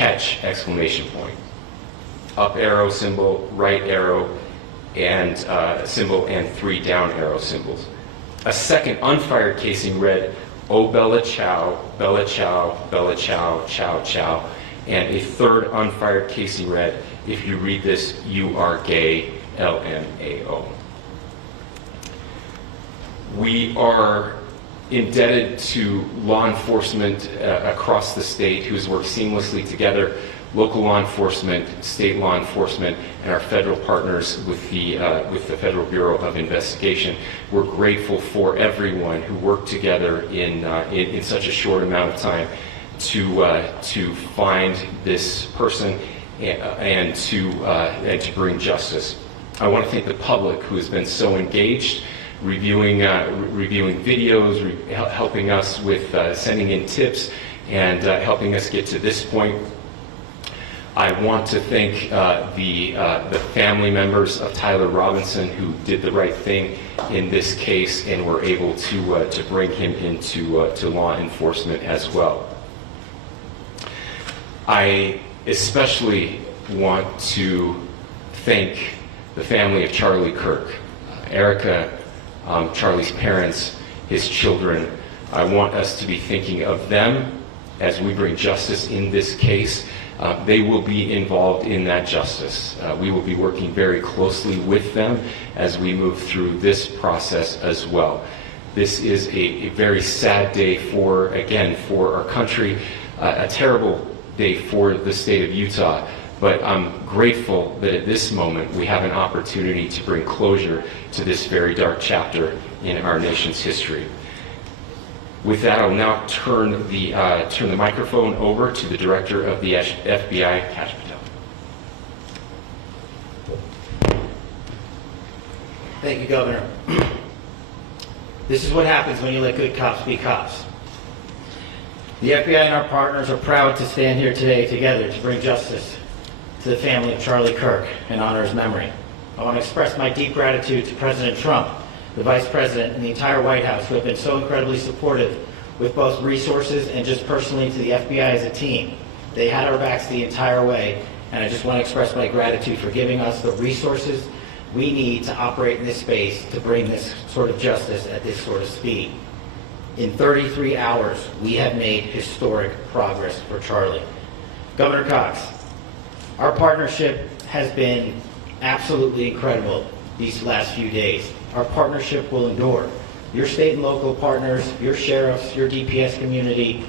catch, exclamation point. Up arrow symbol, right arrow, and symbol, and 3 down arrow symbols. A second unfired casing read, "Oh Bella Ciao, Bella Ciao, Bella Ciao, Ciao Ciao." And a third unfired casing read, "If you read this, you are gay, LMAO." We are indebted to law enforcement across the state who has worked seamlessly together, local law enforcement, state law enforcement, and our federal partners with the Federal Bureau of Investigation. We're grateful for everyone who worked together in such a short amount of time to find this person and to bring justice. I want to thank the public who has been so engaged, reviewing videos, helping us with sending in tips, and helping us get to this point. I want to thank the family members of Tyler Robinson who did the right thing in this case and were able to bring him into to law enforcement as well. I especially want to thank the family of Charlie Kirk, Erica, Charlie's parents, his children. I want us to be thinking of them as we bring justice in this case. They will be involved in that justice. We will be working very closely with them as we move through this process as well. This is a very sad day for our country, a terrible day for the state of Utah, but I'm grateful that at this moment we have an opportunity to bring closure to this very dark chapter in our nation's history. With that, I'll now turn the microphone over to the Director of the FBI, Kash Patel. Thank you, Governor. This is what happens when you let good cops be cops. The FBI and our partners are proud to stand here today together to bring justice to the family of Charlie Kirk and honor his memory. I want to express my deep gratitude to President Trump, the Vice President, and the entire White House who have been so incredibly supportive with both resources and just personally to the FBI as a team. They had our backs the entire way, and I just want to express my gratitude for giving us the resources we need to operate in this space to bring this sort of justice at this sort of speed. In 33 hours, we have made historic progress for Charlie. Governor Cox, our partnership has been absolutely incredible these last few days. Our partnership will endure. Your state and local partners, your sheriffs, your DPS community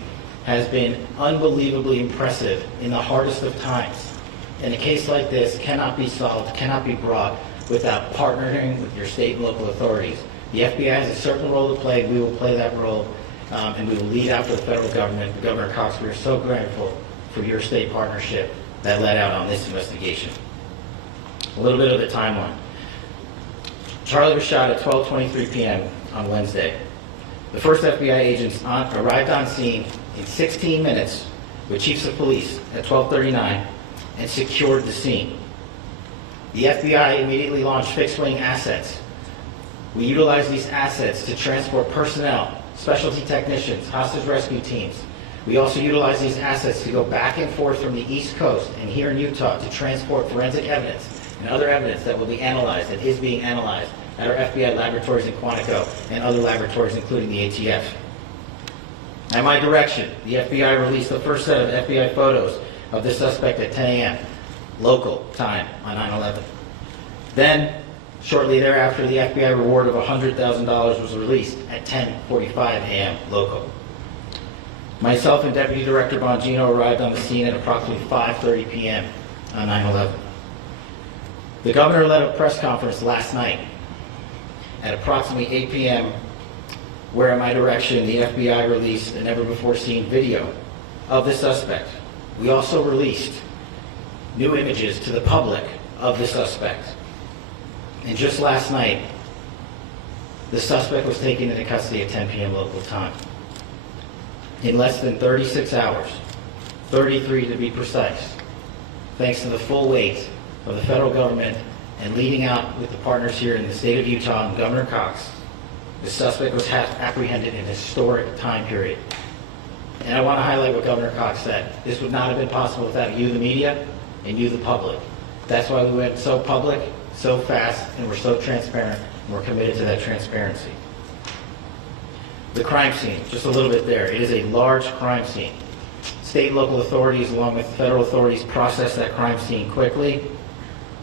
has been unbelievably impressive in the hardest of times. And a case like this cannot be solved, cannot be brought without partnering with your state and local authorities. The FBI has a certain role to play. We will play that role, and we will lead after the federal government. Governor Cox, we are so grateful for your state partnership that led out on this investigation. A little bit of the timeline. Charlie was shot at 12:23 p.m. on Wednesday. The first FBI agents arrived on scene in 16 minutes with chiefs of police at 12:39 and secured the scene. The FBI immediately launched fixed-wing assets. We utilized these assets to transport personnel, specialty technicians, hostage rescue teams. We also utilized these assets to go back and forth from the East Coast and here in Utah to transport forensic evidence and other evidence that will be analyzed and is being analyzed at our FBI laboratories in Quantico and other laboratories, including the ATF. At my direction, the FBI released the first set of FBI photos of the suspect at 10 a.m. local time on 9/11. Then, shortly thereafter, the FBI reward of $100,000 was released at 10:45 a.m. local. Myself and Deputy Director Bongino arrived on the scene at approximately 5:30 p.m. on 9/11. The governor led a press conference last night at approximately 8 p.m. where, at my direction, the FBI released a never-before-seen video of the suspect. We also released new images to the public of the suspect. And just last night, the suspect was taken into custody at 10 p.m. local time. In less than 36 hours, 33 to be precise, thanks to the full weight of the federal government and leading out with the partners here in the state of Utah and Governor Cox, the suspect was apprehended in a historic time period. And I want to highlight what Governor Cox said. This would not have been possible without you, the media, and you, the public. That's why we went so public, so fast, and we're so transparent, and we're committed to that transparency. The crime scene, just a little bit there. It is a large crime scene. State and local authorities, along with federal authorities, process that crime scene quickly.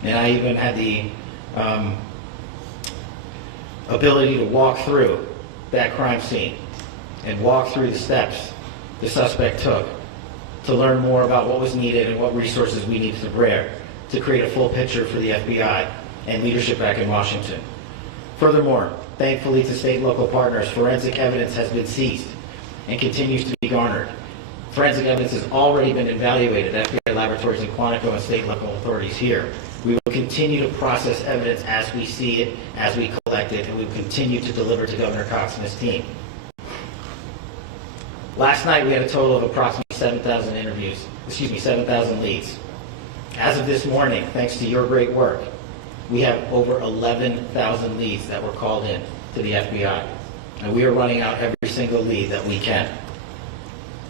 And I even had the ability to walk through that crime scene and walk through the steps the suspect took to learn more about what was needed and what resources we needed to bear to create a full picture for the FBI and leadership back in Washington. Furthermore, thankfully to state and local partners, forensic evidence has been seized and continues to be garnered. Forensic evidence has already been evaluated at FBI laboratories in Quantico and state and local authorities here. We will continue to process evidence as we see it, as we collect it, and we will continue to deliver to Governor Cox and his team. Last night we had a total of approximately 7,000 leads. As of this morning, thanks to your great work, we have over 11,000 leads that were called in to the FBI. And we are running out every single lead that we can.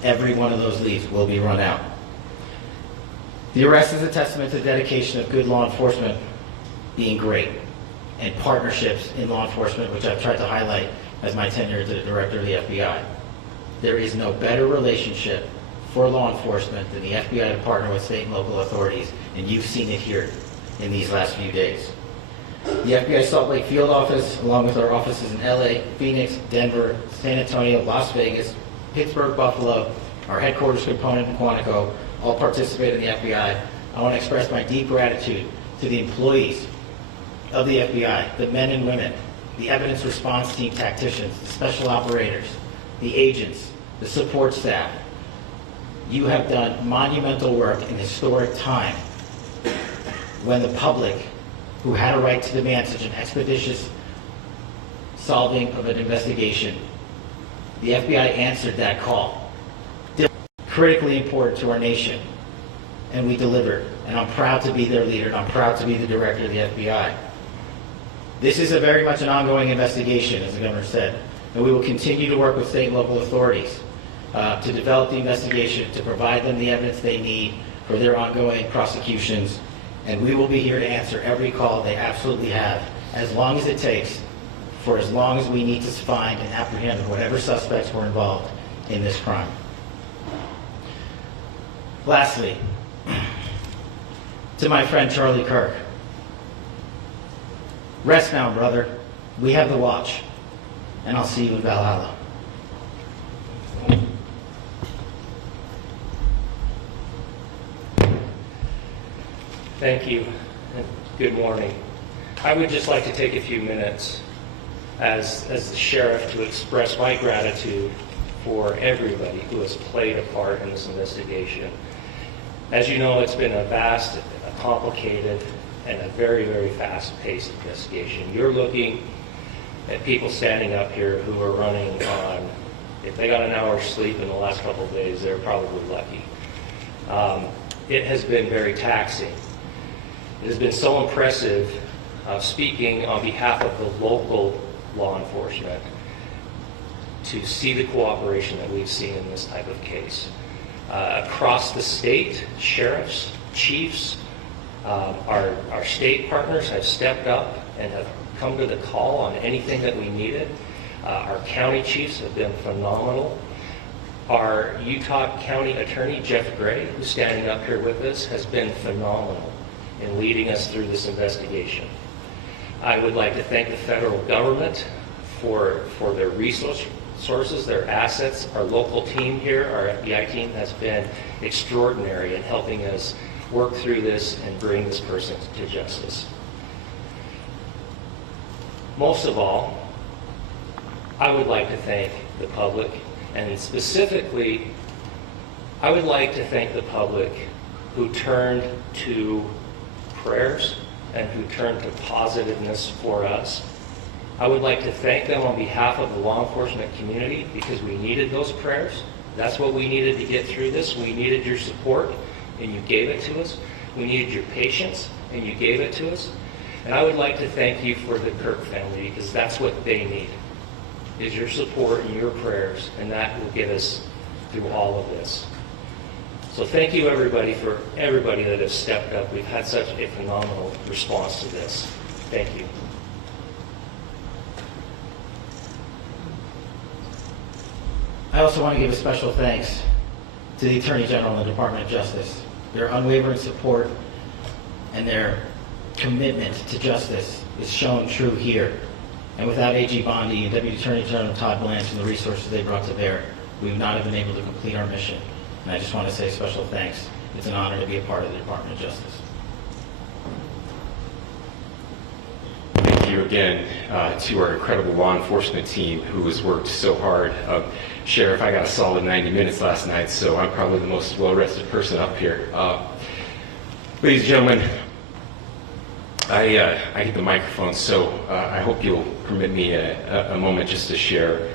Every one of those leads will be run out. The arrest is a testament to the dedication of good law enforcement being great, and partnerships in law enforcement, which I've tried to highlight as my tenure as the director of the FBI. There is no better relationship for law enforcement than the FBI to partner with state and local authorities, and you've seen it here in these last few days. The FBI Salt Lake Field Office, along with our offices in LA, Phoenix, Denver, San Antonio, Las Vegas, Pittsburgh, Buffalo, our headquarters component in Quantico, all participate in the FBI. I want to express my deep gratitude to the employees of the FBI, the men and women, the evidence response team tacticians, the special operators, the agents, the support staff. You have done monumental work in historic time when the public, who had a right to demand such an expeditious solving of an investigation, the FBI answered that call. Critically important to our nation, and we delivered. And I'm proud to be their leader, and I'm proud to be the director of the FBI. This is very much an ongoing investigation, as the governor said, and we will continue to work with state and local authorities to develop the investigation, to provide them the evidence they need for their ongoing prosecutions, and we will be here to answer every call they absolutely have, as long as it takes, for as long as we need to find and apprehend whatever suspects were involved in this crime. Lastly, to my friend Charlie Kirk, rest now, brother. We have the watch, and I'll see you in Valhalla. Thank you, and good morning. I would just like to take a few minutes as the sheriff to express my gratitude for everybody who has played a part in this investigation. As you know, it's been a vast, a complicated, and a very, very fast-paced investigation. You're looking at people standing up here who are running on, if they got an hour's sleep in the last couple of days, they're probably lucky. It has been very taxing. It has been so impressive, speaking on behalf of the local law enforcement, to see the cooperation that we've seen in this type of case. Across the state, sheriffs, chiefs, our state partners have stepped up and have come to the call on anything that we needed. Our county chiefs have been phenomenal. Our Utah County Attorney, Jeff Gray, who's standing up here with us, has been phenomenal in leading us through this investigation. I would like to thank the federal government for their resources, their assets. Our local team here, our FBI team, has been extraordinary in helping us work through this and bring this person to justice. Most of all, I would like to thank the public, and specifically, I would like to thank the public who turned to prayers and who turned to positiveness for us. I would like to thank them on behalf of the law enforcement community, because we needed those prayers. That's what we needed to get through this. We needed your support, and you gave it to us. We needed your patience, and you gave it to us. And I would like to thank you for the Kirk family, because that's what they need, is your support and your prayers, and that will get us through all of this. So thank you everybody that has stepped up. We've had such a phenomenal response to this. Thank you. I also want to give a special thanks to the Attorney General and the Department of Justice. Their unwavering support and their commitment to justice is shown true here. And without AG Bondi and Deputy Attorney General Todd Blanche and the resources they brought to bear, we would not have been able to complete our mission. And I just want to say special thanks. It's an honor to be a part of the Department of Justice. Thank you again to our incredible law enforcement team who has worked so hard. Sheriff, I got a solid 90 minutes last night, so I'm probably the most well-rested person up here. Ladies and gentlemen, I get the microphone, so I hope you'll permit me a moment just to share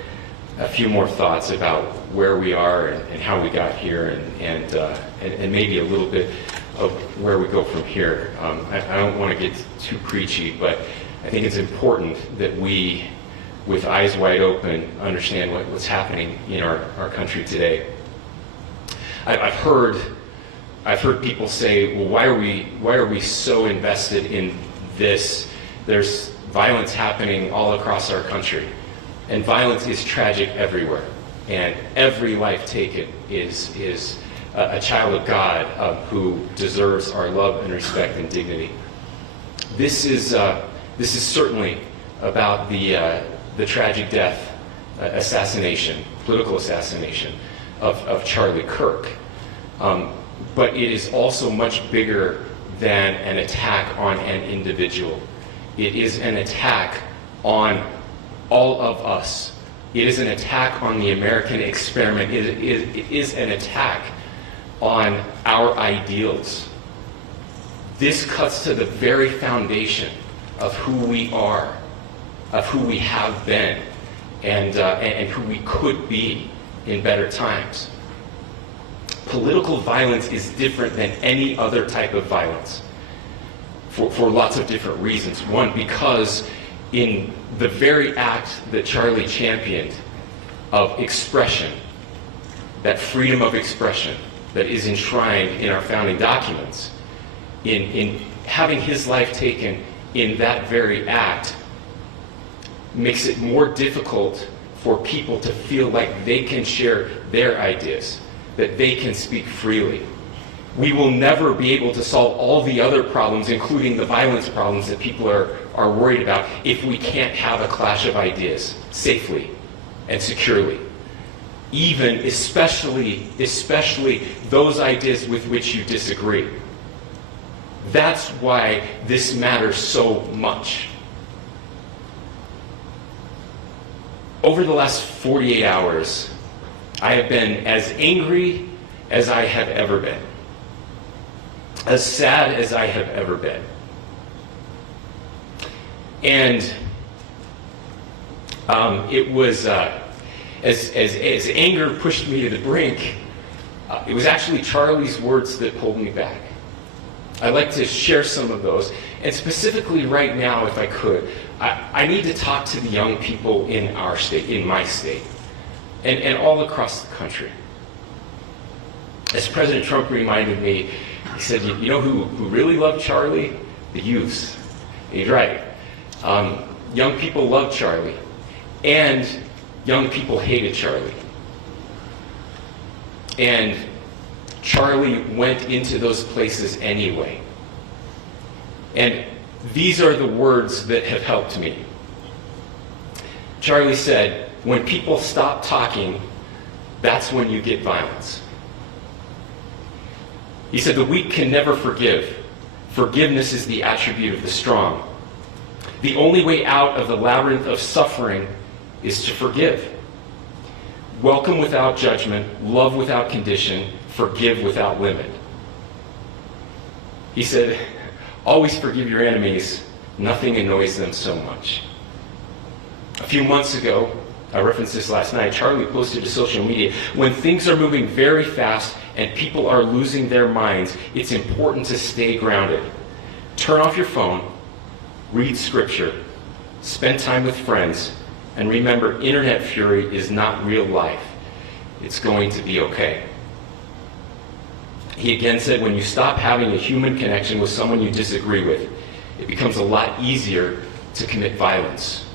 a few more thoughts about where we are and how we got here, and maybe a little bit of where we go from here. I don't want to get too preachy, but I think it's important that we, with eyes wide open, understand what's happening in our country today. I've heard people say, well, why are we so invested in this? There's violence happening all across our country, and violence is tragic everywhere, and every life taken is a child of God who deserves our love and respect and dignity. This is certainly about the tragic death, political assassination of Charlie Kirk. But it is also much bigger than an attack on an individual. It is an attack on all of us. It is an attack on the American experiment. It is an attack on our ideals. This cuts to the very foundation of who we are, of who we have been, and who we could be in better times. Political violence is different than any other type of violence for lots of different reasons. One, because in the very act that Charlie championed of expression, that freedom of expression that is enshrined in our founding documents, in having his life taken in that very act, makes it more difficult for people to feel like they can share their ideas, that they can speak freely. We will never be able to solve all the other problems, including the violence problems that people are worried about, if we can't have a clash of ideas safely and securely. Even, especially those ideas with which you disagree. That's why this matters so much. Over the last 48 hours, I have been as angry as I have ever been, as sad as I have ever been. And it was, as anger pushed me to the brink, it was actually Charlie's words that pulled me back. I'd like to share some of those. And specifically right now, if I could, I need to talk to the young people in our state, in my state, and all across the country. As President Trump reminded me, he said, you know who really loved Charlie? The youths. He's right. Young people loved Charlie, and young people hated Charlie. And Charlie went into those places anyway. And these are the words that have helped me. Charlie said, when people stop talking, that's when you get violence. He said, the weak can never forgive. Forgiveness is the attribute of the strong. The only way out of the labyrinth of suffering is to forgive. Welcome without judgment, love without condition, forgive without limit. He said, always forgive your enemies. Nothing annoys them so much. A few months ago, I referenced this last night, Charlie posted to social media, when things are moving very fast and people are losing their minds, it's important to stay grounded. Turn off your phone, read scripture, spend time with friends, and remember, internet fury is not real life. it's going to be okay. He again said, when you stop having a human connection with someone you disagree with, it becomes a lot easier to commit violence.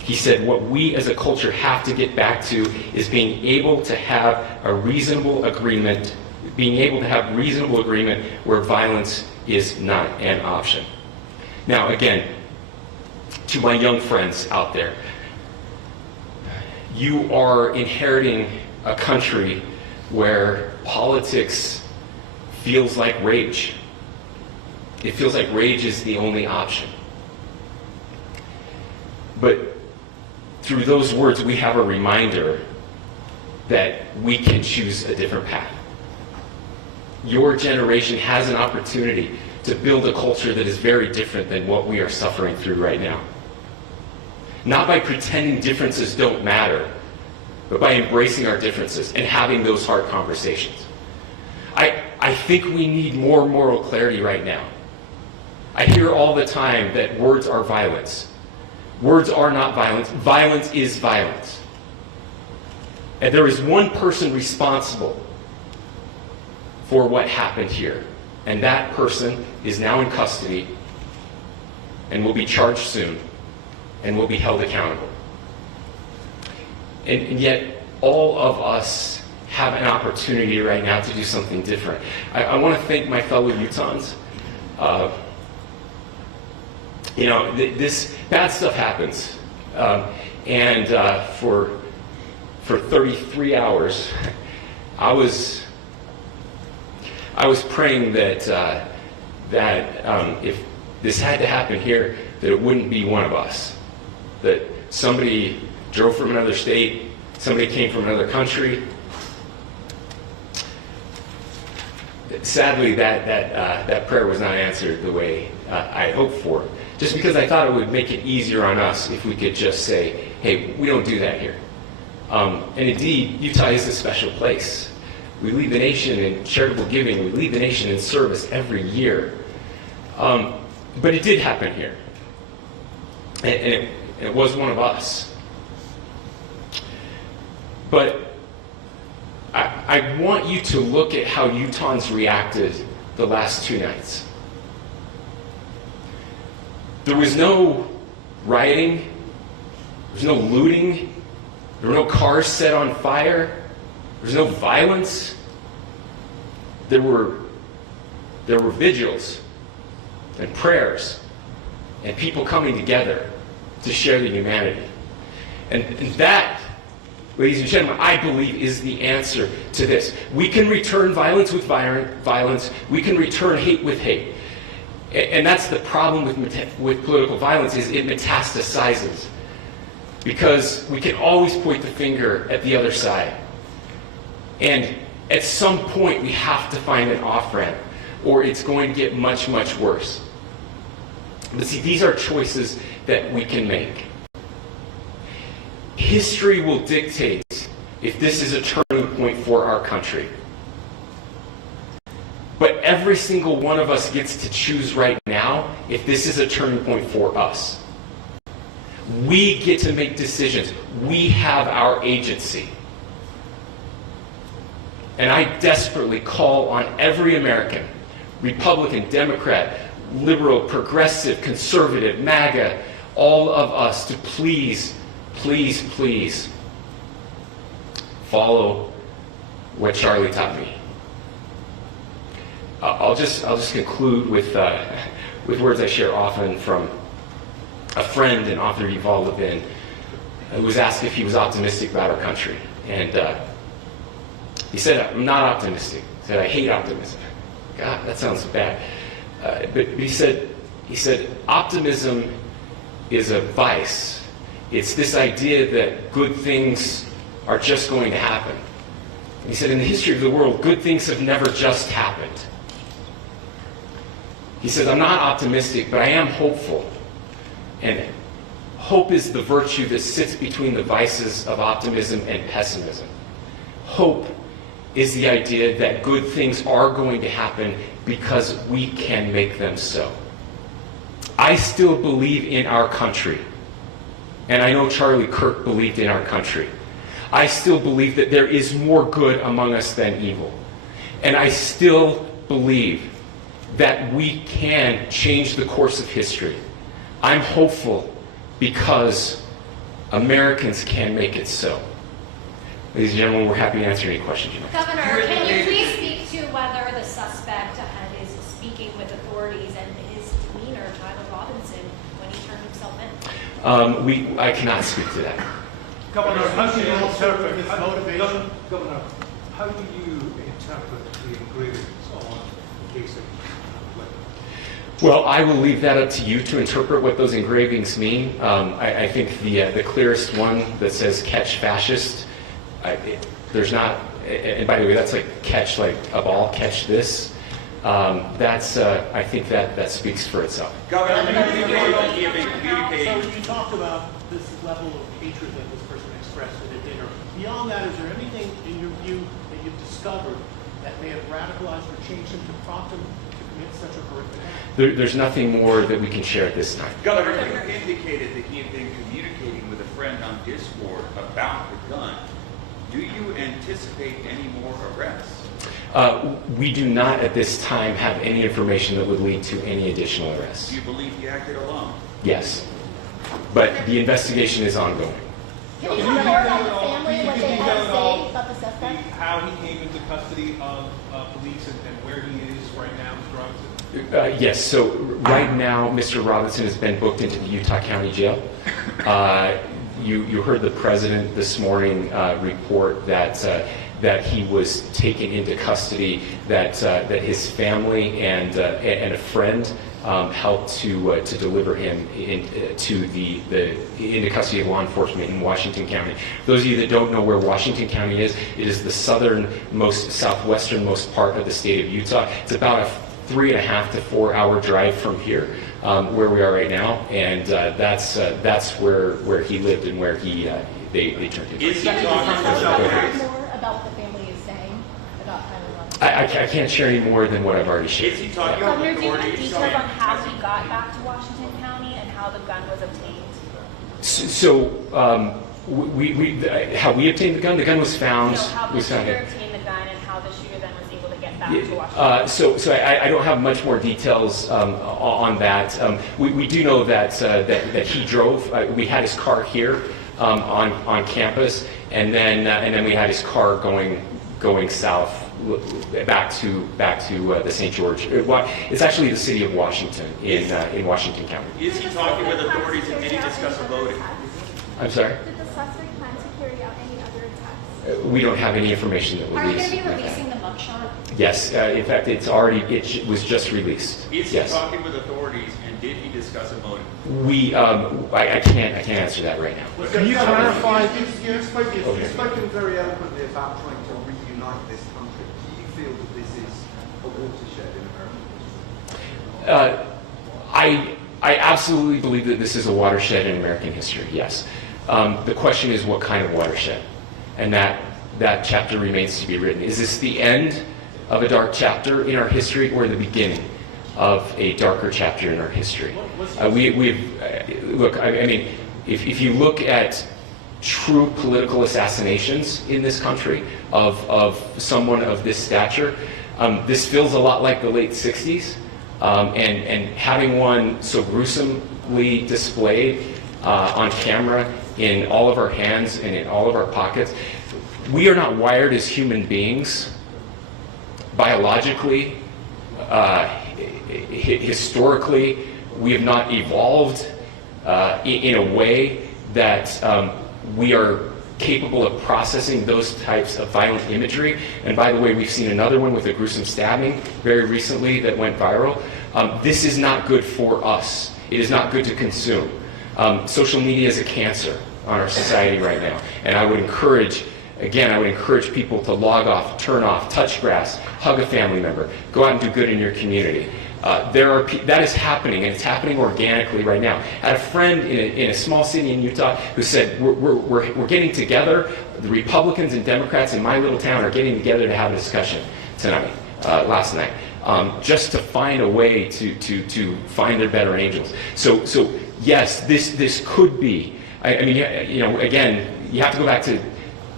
He said, what we as a culture have to get back to is being able to have a reasonable agreement, where violence is not an option. Now, again, to my young friends out there, you are inheriting a country where politics feels like rage. It feels like rage is the only option. But through those words, we have a reminder that we can choose a different path. Your generation has an opportunity to build a culture that is very different than what we are suffering through right now. Not by pretending differences don't matter, but by embracing our differences and having those hard conversations. I think we need more moral clarity right now. I hear all the time that words are violence. Words are not violence. Violence is violence. And there is one person responsible for what happened here. And that person is now in custody and will be charged soon and will be held accountable. And yet, all of us have an opportunity right now to do something different. I want to thank my fellow Utahns. This bad stuff happens. For 33 hours, I was praying that if this had to happen here, that it wouldn't be one of us. That somebody drove from another state, somebody came from another country. Sadly, that prayer was not answered the way I hoped for. Just because I thought it would make it easier on us if we could just say, hey, we don't do that here. And indeed, Utah is a special place. We lead the nation in charitable giving. We lead the nation in service every year. But it did happen here. And it was one of us. But I want you to look at how Utahns reacted the last 2 nights. There was no rioting. There was no looting. There were no cars set on fire. There was no violence. There were vigils and prayers and people coming together to share the humanity. And that, ladies and gentlemen, I believe is the answer to this. We can return violence with violence. We can return hate with hate. And that's the problem with political violence, is it metastasizes. Because we can always point the finger at the other side. And at some point, we have to find an off-ramp, or it's going to get much, much worse. But see, these are choices that we can make. History will dictate if this is a turning point for our country. But every single one of us gets to choose right now if this is a turning point for us. We get to make decisions. We have our agency. And I desperately call on every American, Republican, Democrat, liberal, progressive, conservative, MAGA, all of us to please, please, please follow what Charlie taught me. I'll just conclude with words I share often from a friend and author, Yuval Levin, who was asked if he was optimistic about our country. And he said, I'm not optimistic. He said, I hate optimism. God, that sounds bad. But he said, optimism is a vice. It's this idea that good things are just going to happen. And he said, in the history of the world, good things have never just happened. He says, I'm not optimistic, but I am hopeful. And hope is the virtue that sits between the vices of optimism and pessimism. Hope is the idea that good things are going to happen because we can make them so. I still believe in our country. And I know Charlie Kirk believed in our country. I still believe that there is more good among us than evil. And I still believe that we can change the course of history. I'm hopeful because Americans can make it so. Ladies and gentlemen, we're happy to answer any questions you have. Governor, can you please speak to whether the suspect is speaking with authorities and his demeanor, Tyler Robinson, when he turned himself in? I cannot speak to that. Governor, how do you interpret his motivation? Governor, how do you interpret the engravings on the case of Well, I will leave that up to you to interpret what those engravings mean. I think the clearest one that says "catch fascist," there's not, and by the way, that's like catch like a ball, catch this. I think that speaks for itself. Governor, So you talked about this level of hatred that this person expressed at a dinner. Beyond that, is there anything in your view that you've discovered that may have radicalized or changed him to prompt him to commit such a horrific act? There's nothing more that we can share at this time. Governor, you indicated that he had been communicating with a friend on Discord about the gun. Do you anticipate any more arrests? We do not at this time have any information that would lead to any additional arrests. Do you believe he acted alone? Yes, but the investigation is ongoing. Can you talk more about the family, what they had to say about the suspect? How he came into custody of police and where he is right now, Mr. Robinson? Yes, so right now, Mr. Robinson has been booked into the Utah County Jail. You heard the president this morning report that he was taken into custody, that his family and a friend helped to deliver him into custody of law enforcement in Washington County. Those of you that don't know where Washington County is, it is the southwesternmost part of the state of Utah. It's about a 3.5 to 4 hour drive from here, where we are right now, and that's where he lived and where they turned him. Is he Can you talking tell about us more about what the family is saying about Tyler Robinson? I can't share any more than what I've already shared. Is he talking Governor, about do you have authorities? details on how he got back to Washington County and how the gun was obtained? So, how we obtained the gun? The gun was found. No, how the was found shooter here. obtained the gun and how the shooter then was able to get back to Washington. So I don't have much more details on that. We do know that he drove. We had his car here on campus, and then we had his car going south back to the St. George. It's actually the city of Washington in Washington County. Is he talking with authorities and did he discuss a voting? I'm sorry. Did the suspect plan to carry out any other attacks? We don't have any information that Are you released. going to be releasing the mugshot? Yes, in fact, it was just released. Is he Yes. talking with authorities and did he discuss a motive? I can't answer that right now. Can you clarify? You've spoken very eloquently about trying to reunite this country. Do you feel that this is a watershed in American history? I absolutely believe that this is a watershed in American history, yes. The question is what kind of watershed? And that chapter remains to be written. Is this the end of a dark chapter in our history or the beginning of a darker chapter in our history? Look, I mean, if you look at true political assassinations in this country of someone of this stature, this feels a lot like the late 60s. And having one so gruesomely displayed on camera in all of our hands and in all of our pockets, we are not wired as human beings biologically, historically. We have not evolved in a way that we are capable of processing those types of violent imagery. And by the way, we've seen another one with a gruesome stabbing very recently that went viral. This is not good for us. It is not good to consume. Social media is a cancer on our society right now. And I would encourage people to log off, turn off, touch grass, hug a family member, go out and do good in your community. That is happening, and it's happening organically right now. I had a friend in a small city in Utah who said, we're getting together, the Republicans and Democrats in my little town are getting together to have a discussion last night, just to find a way to find their better angels. So yes, this could be, I mean, again, you have to go back to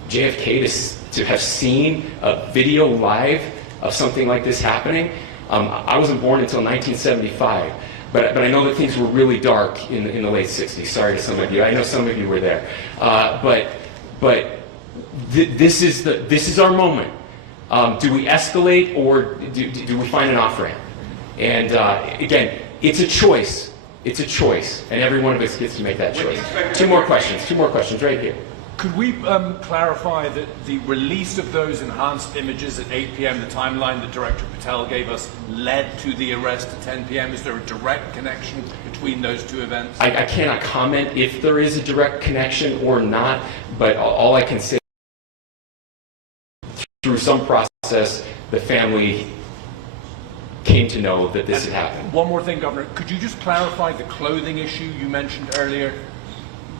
JFK to have seen a video live of something like this happening. I wasn't born until 1975, but I know that things were really dark in the late 60s. Sorry to some of you. I know some of you were there. This is our moment. Do we escalate, or do we find an off-ramp? And again, it's a choice. It's a choice, and every one of us gets to make that choice. Two more questions right here. Could we clarify that the release of those enhanced images at 8 p.m., the timeline that Director Patel gave us, led to the arrest at 10 p.m.? Is there a direct connection between those two events? I cannot comment if there is a direct connection or not, but all I can say, through some process, the family came to know that this had happened. One more thing, Governor. Could you just clarify the clothing issue you mentioned earlier?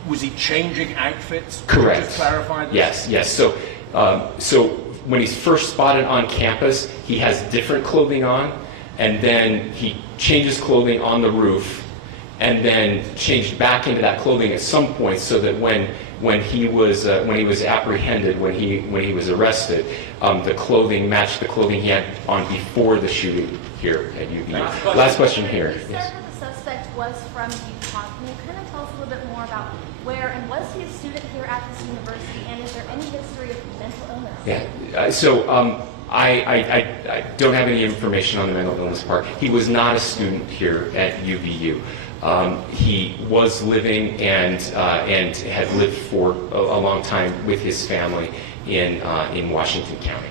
Was he changing outfits? Correct. Could you just clarify this? Yes. So when he's first spotted on campus, he has different clothing on, and then he changes clothing on the roof, and then changed back into that clothing at some point, so that when he was apprehended, when he was arrested, the clothing matched the clothing he had on before the shooting here at UVU. Last question here. You said that the suspect was from Utah. Can you kind of tell us a little bit more about where, and was he a student here at this university, and is there any history of mental illness? Yeah. I don't have any information on the mental illness part. He was not a student here at UVU. He was living and had lived for a long time with his family in Washington County.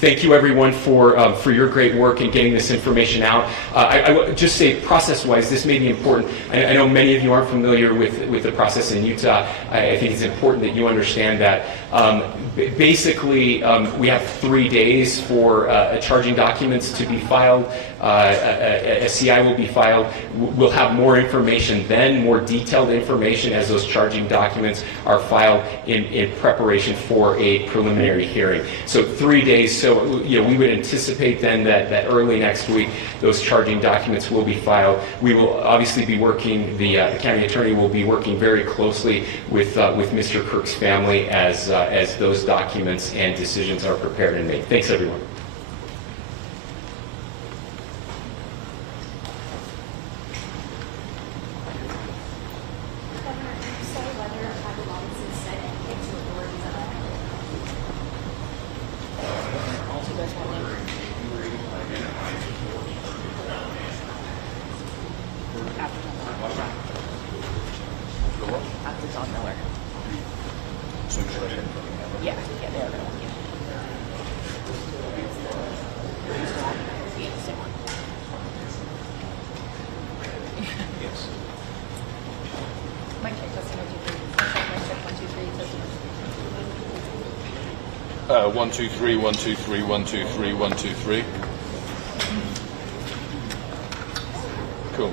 Thank you, everyone, for your great work in getting this information out. I would just say, process-wise, this may be important. I know many of you aren't familiar with the process in Utah. I think it's important that you understand that. Basically, we have 3 days for charging documents to be filed. A CI will be filed. We'll have more information then, more detailed information as those charging documents are filed in preparation for a preliminary hearing. So 3 days. So we would anticipate then that early next week those charging documents will be filed. We will obviously be working. The county attorney will be working very closely with Mr. Kirk's family as those documents and decisions are prepared and made. Thanks, everyone. Governor, can you say whether Tyler Robinson said anything to authorities at all? Mic check, testing 1 2 3. 1 2 3, 1 2 3, 1 2 3, 1 2 3. Cool.